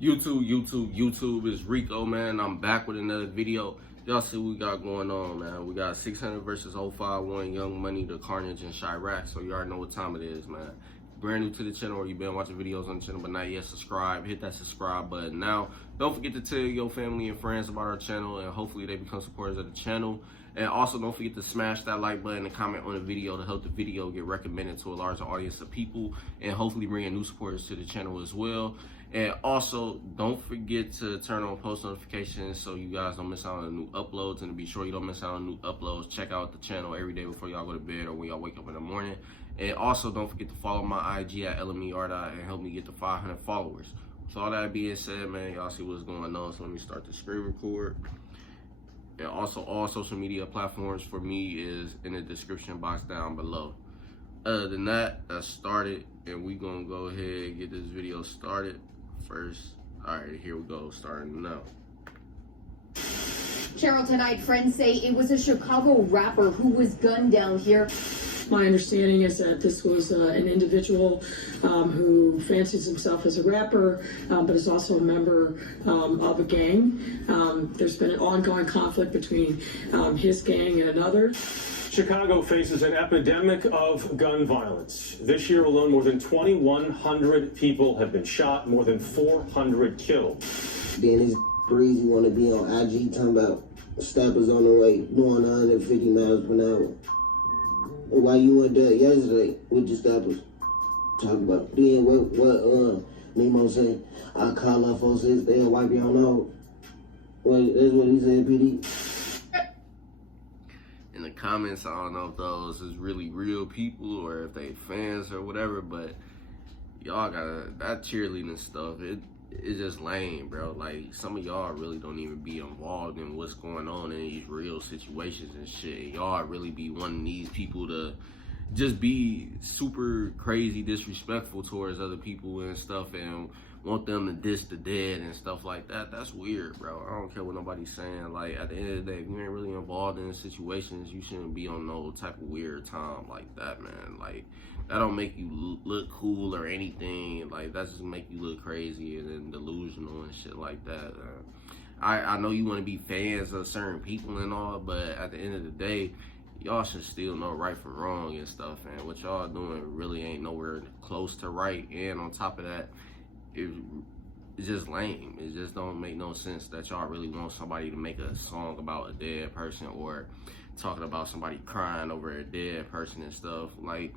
YouTube is Rico, man. I'm back with another video. Y'all see what we got going on, man. We got 600 versus 051, Young Money, the Carnage, and Chiraq. So you already know what time it is, man. Brand new to the channel or you've been watching videos on the channel but not yet subscribed, hit that subscribe button now. Don't forget to tell your family and friends about our channel, and hopefully they become supporters of the channel. And also don't forget to smash that like button and comment on the video to help the video get recommended to a larger audience of people, and hopefully bring in new supporters to the channel as well. And also don't forget to turn on post notifications so you guys don't miss out on the new uploads. And to be sure you don't miss out on new uploads, check out the channel every day before y'all go to bed or when y'all wake up in the morning. And also don't forget to follow my IG at LMERico and help me get to 500 followers. So all that being said, man, y'all see what's going on. So let me start the screen record. And also all social media platforms for me is in the description box down below. Other than that, I started, and we gonna go ahead and get this video started first. All right, here we go, starting now. Cheryl, tonight friends say it was a Chicago rapper who was gunned down here. My understanding is that this was an individual who fancies himself as a rapper, but is also a member of a gang. There's been an ongoing conflict between his gang and another. Chicago faces an epidemic of gun violence. This year alone, more than 2,100 people have been shot, more than 400 killed. Then this breezy want to be on IG talking about stoppers on the way doing 150 miles per hour. Why you went there yesterday with the stoppers? Talk about then what Memo saying? I call up 46, they'll wipe your nose. Well, that's what he said, PD. In the comments, I don't know if those is really real people or if they fans or whatever, but y'all gotta, that cheerleading stuff, it's just lame, bro. Like, some of y'all really don't even be involved in what's going on in these real situations and shit. Y'all really be wanting these people to just be super crazy disrespectful towards other people and stuff, and want them to diss the dead and stuff like that. That's weird, bro. I don't care what nobody's saying. Like, at the end of the day, if you ain't really involved in situations, you shouldn't be on no type of weird time like that, man. Like, that don't make you look cool or anything. Like, that just make you look crazy and delusional and shit like that. I know you want to be fans of certain people and all, but at the end of the day, y'all should still know right from wrong and stuff. And what y'all doing really ain't nowhere close to right. And on top of that, it's just lame. It just don't make no sense that y'all really want somebody to make a song about a dead person or talking about somebody crying over a dead person and stuff. Like,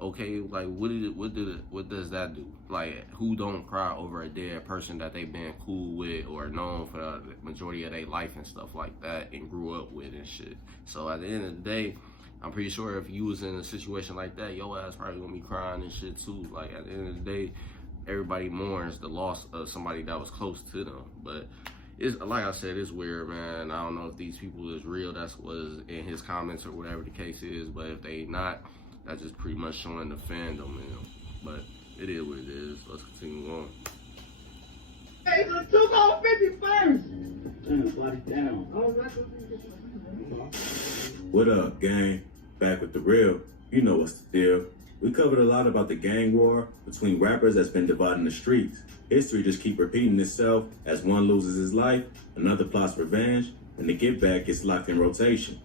okay, like what does that do? Like, who don't cry over a dead person that they've been cool with or known for the majority of their life and stuff like that and grew up with and shit? So at the end of the day, I'm pretty sure if you was in a situation like that, your ass probably gonna be crying and shit too. Like, at the end of the day, everybody mourns the loss of somebody that was close to them. But it's, like I said, it's weird, man. I don't know if these people is real, that's was in his comments or whatever the case is, but if they not, that's just pretty much showing the fandom in them. But it is what it is. Let's continue on. Hey, let's do all 50 first. Turn the body down. What up, gang? Back with the real. You know what's the deal. We covered a lot about the gang war between rappers that's been dividing the streets. History just keep repeating itself as one loses his life, another plots revenge, and the get back gets locked in rotation.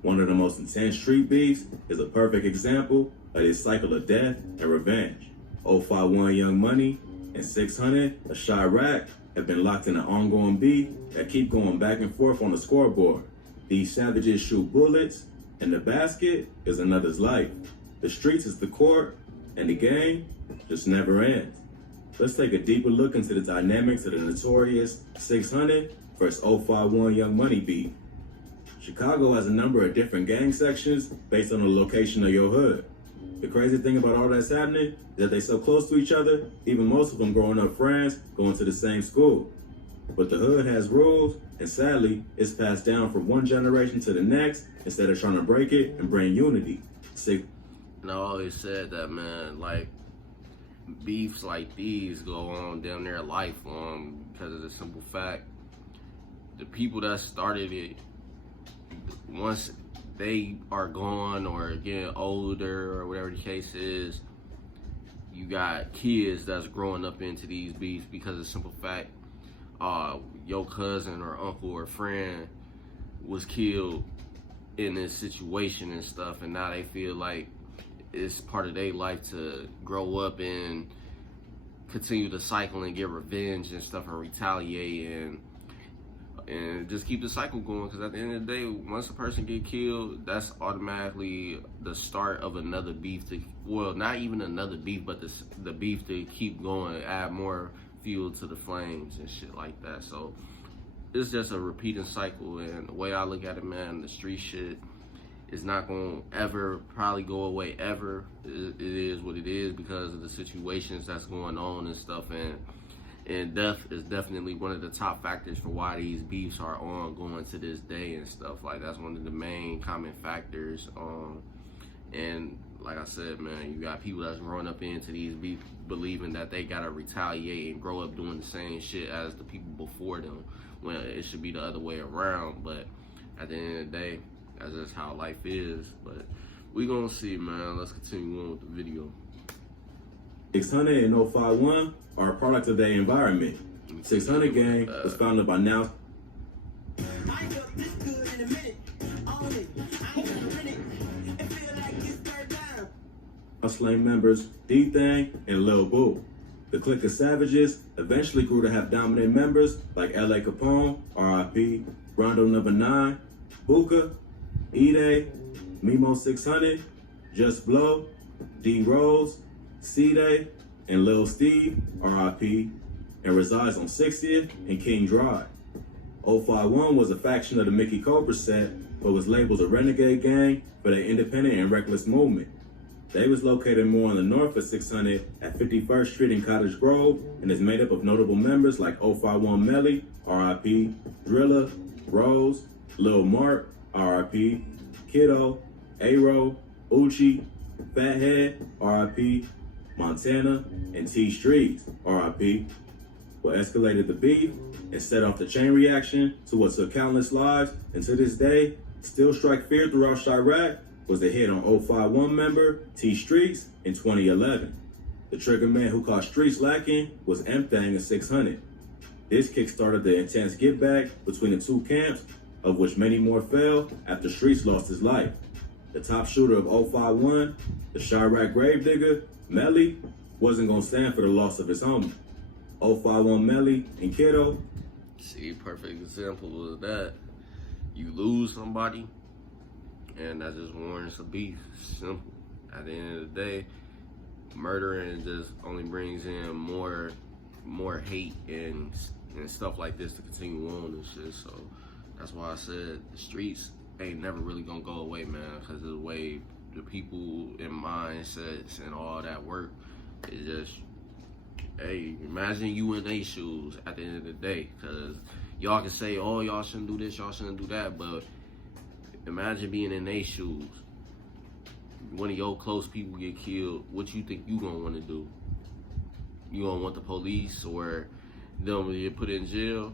One of the most intense street beefs is a perfect example of this cycle of death and revenge. 051 Young Money and 600 a Chiraq have been locked in an ongoing beef that keep going back and forth on the scoreboard. These savages shoot bullets, and the basket is another's life. The streets is the court, and the game just never ends. Let's take a deeper look into the dynamics of the notorious 600 versus 051 Young Money beef. Chicago has a number of different gang sections based on the location of your hood. The crazy thing about all that's happening is that they so close to each other, even most of them growing up friends, going to the same school. But the hood has rules, and sadly, it's passed down from one generation to the next instead of trying to break it and bring unity. And I always said that, man, like, beefs like these go on damn near lifelong because of the simple fact the people that started it, once they are gone or getting older or whatever the case is, you got kids that's growing up into these beefs because of the simple fact, your cousin or uncle or friend was killed in this situation and stuff, and now they feel like it's part of their life to grow up and continue to cycle and get revenge and stuff and retaliate and just keep the cycle going, because at the end of the day, once a person get killed, that's automatically the start of another beef to, well, not even another beef, but the beef to keep going, add more fuel to the flames and shit like that. So it's just a repeating cycle, and the way I look at it, man, the street shit is not gonna ever probably go away ever. It is what it is because of the situations that's going on and stuff, and death is definitely one of the top factors for why these beefs are ongoing to this day and stuff. Like, that's one of the main common factors. And like I said, man, you got people that's growing up into these beefs believing that they gotta retaliate and grow up doing the same shit as the people before them, when it should be the other way around. But at the end of the day, that's just how life is. But we gonna see, man. Let's continue on with the video. 600 and 051 are a product of their environment. 600 gang was founded by now slain members D-Thang and Lil Boo. The clique of savages eventually grew to have dominant members like L.A. Capone, R.I.P., Rondonumbanine, Booka, Edai, Memo 600, Just Blow, D Rose, cdai, and Lil Steve, R.I.P., and resides on 60th and King Drive. 051 was a faction of the Mickey Cobra set, but was labeled a renegade gang for their independent and reckless movement. They was located more on the north of 600 at 51st Street in Cottage Grove, and is made up of notable members like 051 Melly, R.I.P., Drilla, Rose, Lil Mark, R.I.P., Kiddo, Aero, Uchi, Fathead, R.I.P., Montana, and T Streets, R.I.P. What escalated the beef and set off the chain reaction to what took countless lives, and to this day still strike fear throughout Chiraq, was the hit on 051 member T Streets in 2011. The trigger man who caught Streets lacking was M-Thang of 600. This kick-started the intense get-back between the two camps, of which many more fell after Streets lost his life. The top shooter of 051, the Chiraq gravedigger, Melly, wasn't gonna stand for the loss of his homie. 051 Melly and Kiddo. See, perfect example of that. You lose somebody, and that just warrants a beef. Simple. At the end of the day, murdering just only brings in more hate and stuff like this to continue on and shit. So that's why I said the streets ain't never really gonna go away, man, because of the way the people in mindsets and all that work is just, hey, imagine you in their shoes at the end of the day, because y'all can say, oh, y'all shouldn't do this, y'all shouldn't do that, but imagine being in their shoes. One of your close people get killed, what you think you gonna want to do? You gonna want the police or them to get put in jail?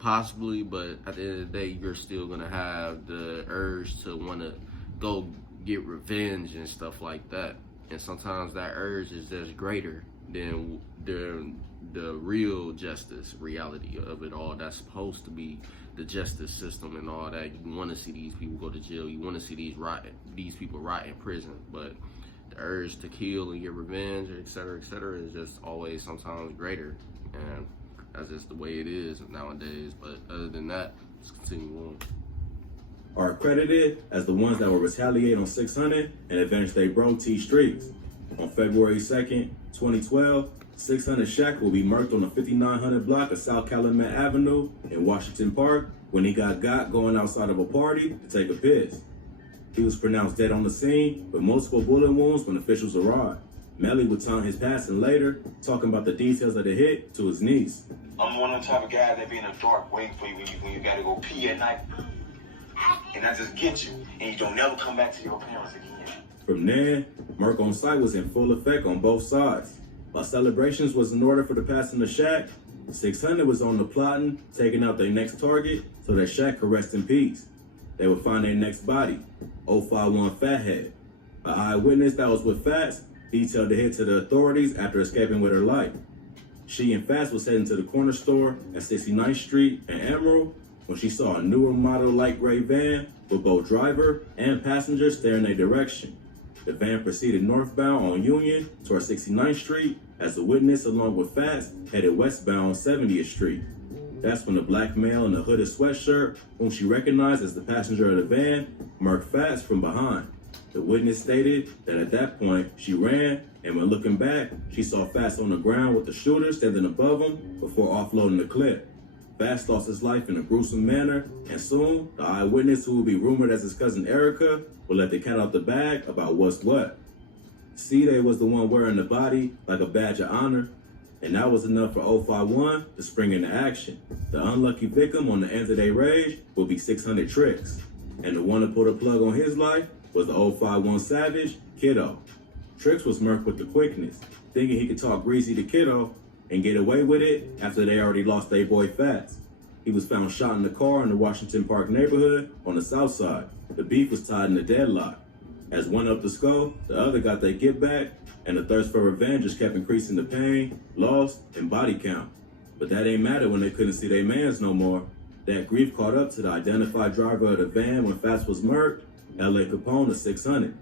Possibly, but at the end of the day, you're still gonna have the urge to want to go get revenge and stuff like that. And sometimes that urge is just greater than the real justice reality of it all. That's supposed to be the justice system and all that. You want to see these people go to jail. You want to see these people rot in prison. But the urge to kill and get revenge, et cetera, is just always sometimes greater. And that's just the way it is nowadays. But other than that, let's continue on. Are credited as the ones that will retaliate on 600 and avenge they bro T Streets. On February 2nd, 2012, 600 Shaq will be murked on the 5900 block of South Calumet Avenue in Washington Park when he got going outside of a party to take a piss. He was pronounced dead on the scene with multiple bullet wounds when officials arrived. Melly would taunt his passing later, talking about the details of the hit to his niece. I'm one of the type of guys that be in the dark waiting for you when you gotta go pee at night. And I just get you, and you don't never come back to your parents again. From there, murk on site was in full effect on both sides. While celebrations was in order for the passing of Shaq, 600 was on the plotting, taking out their next target so that Shaq could rest in peace. They would find their next body, 051 Fathead. An eyewitness that was with Fats detailed the hit to the authorities after escaping with her life. She and Fats was heading to the corner store at 69th Street and Emerald when she saw a newer model light gray van with both driver and passenger staring their direction. The van proceeded northbound on Union toward 69th Street as the witness, along with Fats, headed westbound on 70th Street. That's when the black male in the hooded sweatshirt, whom she recognized as the passenger of the van, murked Fats from behind. The witness stated that at that point, she ran, and when looking back, she saw Fats on the ground with the shooter standing above him before offloading the clip. Fats lost his life in a gruesome manner, and soon, the eyewitness, who would be rumored as his cousin Erica, would let the cat out the bag about what's what. cdai was the one wearing the body like a badge of honor, and that was enough for 051 to spring into action. The unlucky victim on the end of their rage would be 600 Tricks, and the one to pull the plug on his life was the 051 Savage, Kiddo. Tricks was murked with the quickness, thinking he could talk greasy to Kiddo and get away with it after they already lost their boy Fats. He was found shot in the car in the Washington Park neighborhood on the south side. The beef was tied in a deadlock. As one up the skull, the other got their get back, and the thirst for revenge just kept increasing the pain, loss, and body count. But that ain't matter when they couldn't see their mans no more. That grief caught up to the identified driver of the van when Fats was murked, LA Capone of 600.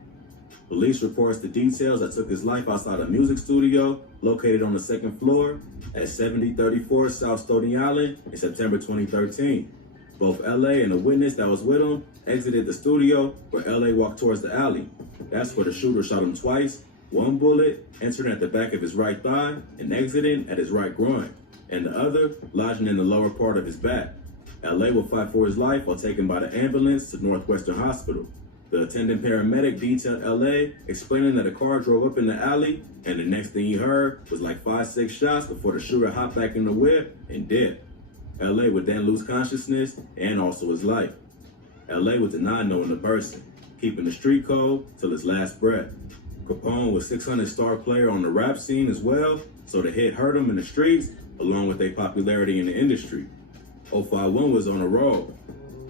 Police reports the details that took his life outside a music studio located on the second floor at 7034 South Stony Island in September 2013. Both LA and the witness that was with him exited the studio where LA walked towards the alley. That's where the shooter shot him twice, one bullet entering at the back of his right thigh and exiting at his right groin, and the other lodging in the lower part of his back. LA will fight for his life while taken by the ambulance to Northwestern Hospital. The attendant paramedic detailed LA, explaining that a car drove up in the alley, and the next thing he heard was like 5-6 shots before the shooter hopped back in the whip and dipped. LA would then lose consciousness and also his life. LA would deny knowing the person, keeping the street code till his last breath. Capone was 600 star player on the rap scene as well, so the hit hurt him in the streets, along with their popularity in the industry. 051 was on a roll,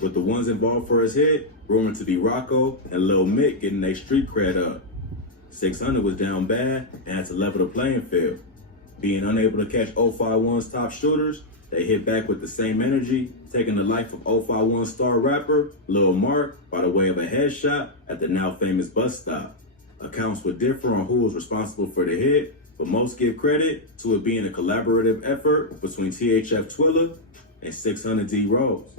with the ones involved for his hit rumored to be Rocco and Lil Mick getting their street cred up. 600 was down bad and had to level the playing field. Being unable to catch 051's top shooters, they hit back with the same energy, taking the life of 051 star rapper Lil Mark by the way of a headshot at the now famous bus stop. Accounts would differ on who was responsible for the hit, but most give credit to it being a collaborative effort between THF Twilla and 600 D Rose.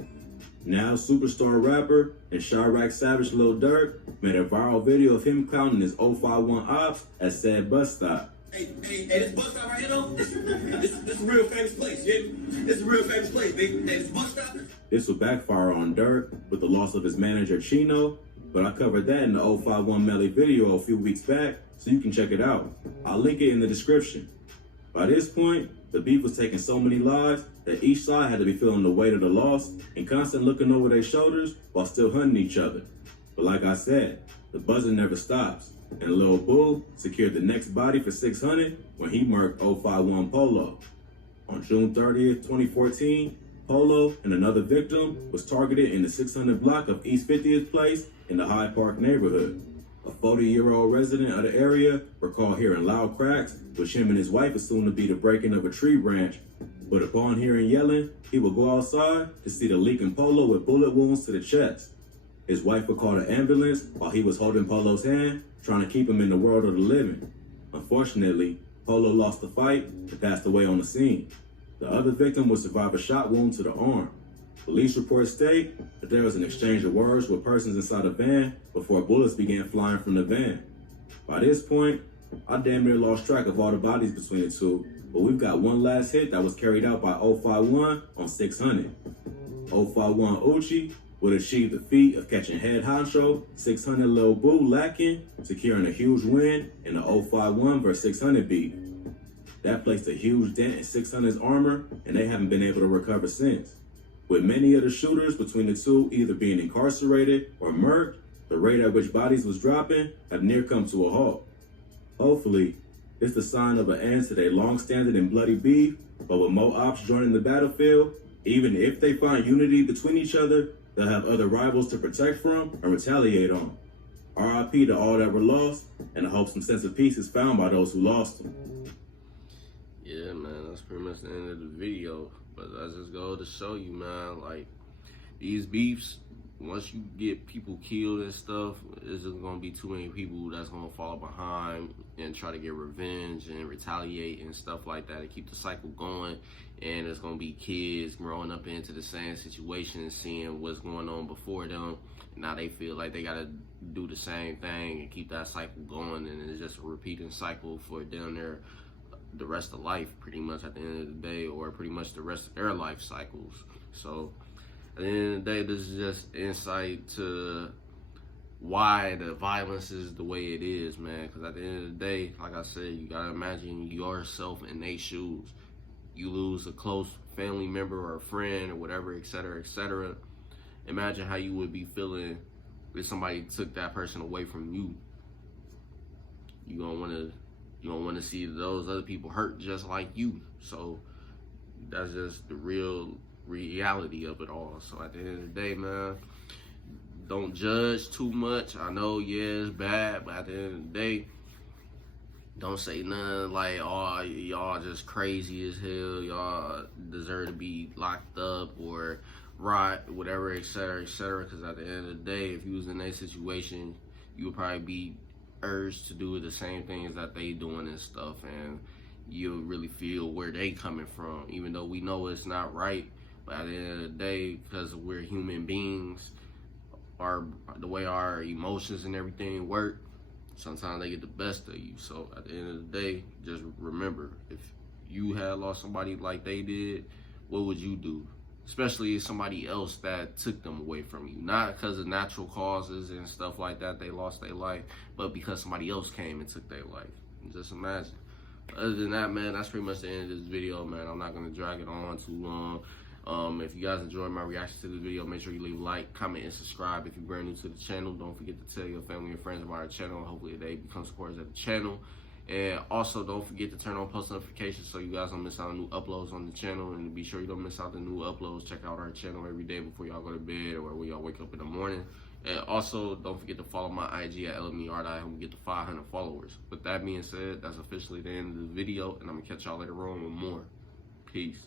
Now superstar rapper and Chiraq Savage Lil Durk made a viral video of him counting his 051 ops at said bus stop. Hey, this bus stop right here, though, this is a real famous place, yeah? This is a real famous place, baby. Hey, this bus stop. This would backfire on Durk with the loss of his manager Chino, but I covered that in the 051 Melly video a few weeks back, so you can check it out. I'll link it in the description. By this point, the beef was taking so many lives that each side had to be feeling the weight of the loss and constantly looking over their shoulders while still hunting each other. But like I said, the buzzing never stops, and Lil Boo secured the next body for 600 when he murked 051 Polo. On June 30th, 2014, Polo and another victim was targeted in the 600 block of East 50th Place in the Hyde Park neighborhood. A 40-year-old resident of the area recalled hearing loud cracks, which him and his wife assumed to be the breaking of a tree branch. But upon hearing yelling, he would go outside to see the leaking Polo with bullet wounds to the chest. His wife would call the ambulance while he was holding Polo's hand, trying to keep him in the world of the living. Unfortunately, Polo lost the fight and passed away on the scene. The other victim would survive a shot wound to the arm. Police reports state that there was an exchange of words with persons inside the van before bullets began flying from the van. By this point, I damn near lost track of all the bodies between the two, but we've got one last hit that was carried out by 051 on 600. 051 Uchi would achieve the feat of catching head honcho 600 Lil Boo lacking, securing a huge win in the 051 vs 600 beef. That placed a huge dent in 600's armor, and they haven't been able to recover since. With many of the shooters between the two either being incarcerated or murked, the rate at which bodies was dropping have near come to a halt. Hopefully, it's the sign of an end to their long-standing and bloody beef, but with more ops joining the battlefield, even if they find unity between each other, they'll have other rivals to protect from and retaliate on. RIP to all that were lost, and I hope some sense of peace is found by those who lost them. Yeah, man, that's pretty much the end of the video. But I just go to show you, man, like, these beefs, once you get people killed and stuff, it's just gonna be too many people that's gonna fall behind and try to get revenge and retaliate and stuff like that, and keep the cycle going. And it's gonna be kids growing up into the same situation and seeing what's going on before them. Now they feel like they gotta do the same thing and keep that cycle going, and it's just a repeating cycle for down there the rest of life, pretty much, at the end of the day, or pretty much the rest of their life cycles. So at the end of the day, this is just insight to why the violence is the way it is, man. Because at the end of the day, like I said, you gotta imagine yourself in their shoes. You lose a close family member or a friend or whatever, etc., etc. Imagine how you would be feeling if somebody took that person away from you. You don't want to see those other people hurt just like you. So that's just the real reality of it all. So at the end of the day, man, don't judge too much. I know, yeah, it's bad, but at the end of the day, don't say nothing like, oh, y'all just crazy as hell, y'all deserve to be locked up or rot, whatever, etc., etc. Because at the end of the day, if you was in that situation, you would probably be urged to do the same things that they doing and stuff, and you'll really feel where they coming from, even though we know it's not right. But at the end of the day, because we're human beings, the way our emotions and everything work, sometimes they get the best of you. So at the end of the day, just remember, if you had lost somebody like they did, what would you do? Especially if somebody else that took them away from you. Not because of natural causes and stuff like that, they lost their life, but because somebody else came and took their life. Just imagine. Other than that, man, that's pretty much the end of this video, man. I'm not going to drag it on too long. If you guys enjoyed my reaction to this video, make sure you leave a like, comment, and subscribe. If you're brand new to the channel, don't forget to tell your family and friends about our channel. Hopefully they become supporters of the channel. And also, don't forget to turn on post notifications so you guys don't miss out on new uploads on the channel. And be sure you don't miss out on the new uploads. Check out our channel every day before y'all go to bed or when y'all wake up in the morning. And also, don't forget to follow my IG at LMERico and we get to 500 followers. With that being said, that's officially the end of the video, and I'm going to catch y'all later on with more. Peace.